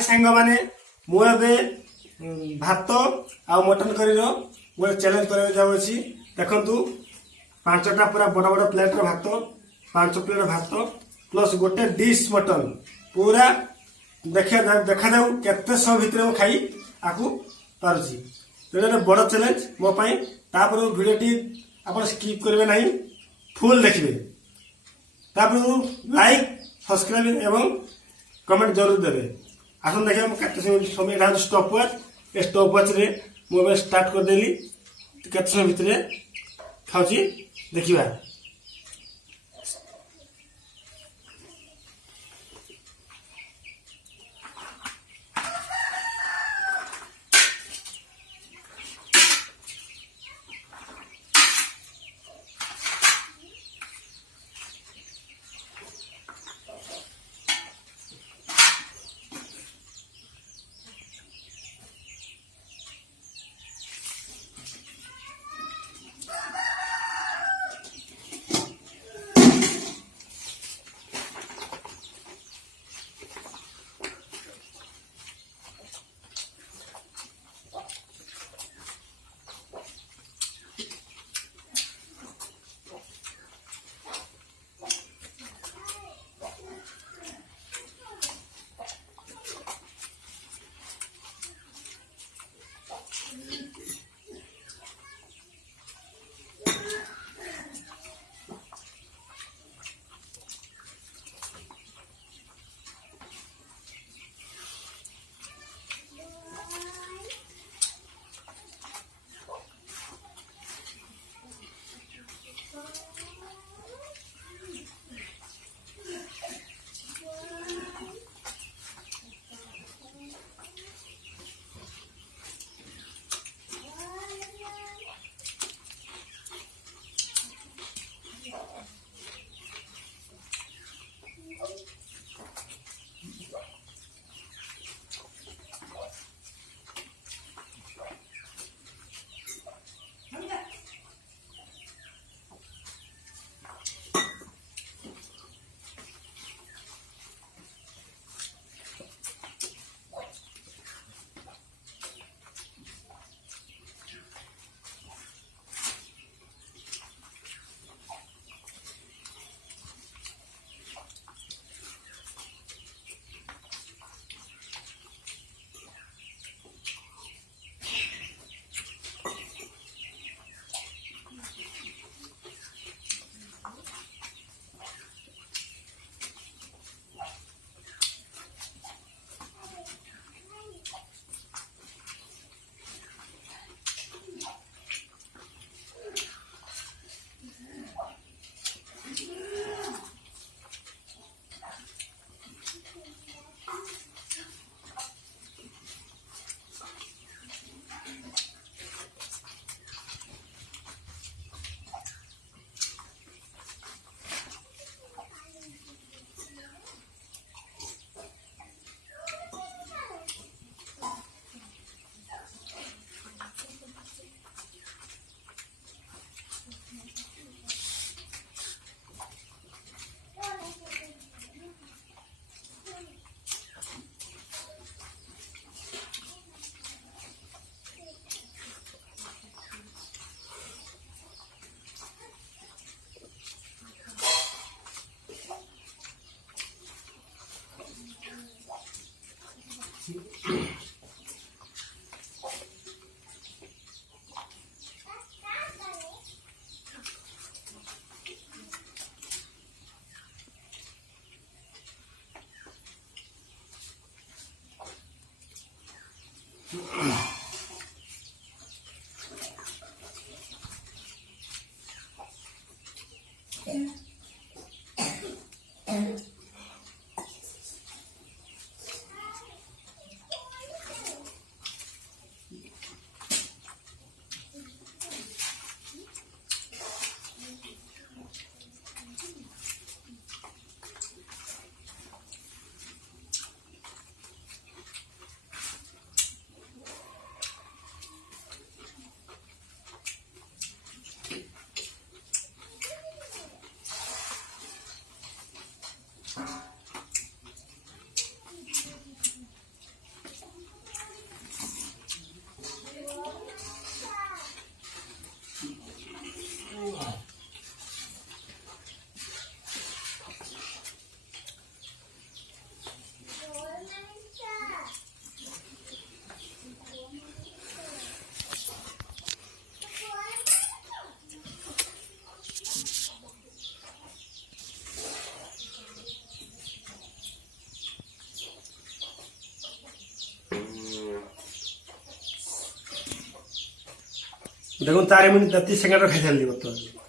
सांग मैंने मुझे भात आ मटन करी गोटे चैलेंज कर जाऊँगी। देखु 5टा पूरा बड़ बड़ प्लेट भात 5 प्लेट भात प्लस गोटे डिश मटन पूरा देखा जाऊ केते समय भितर मु खाई आकु पारुची। तो बड़ चैलेंज मो पाई तापर वीडियो टी आप स्किप करेंगे नहीं फुल देखिए तापर लाइक सब्सक्राइब एवं कमेंट जरूर देवे। आसन देखिए केते समय स्टॉप वॉच ए स्टॉप वॉच रे मु स्टार्ट कर देली केते समय भितर खाऊची देखिबा। ଦେଖନ୍ତୁ 4 ମିନିଟ୍ 30 ସେକେଣ୍ଡରେ ଖାଇସାରିଲି ବର୍ତ୍ତମାନ।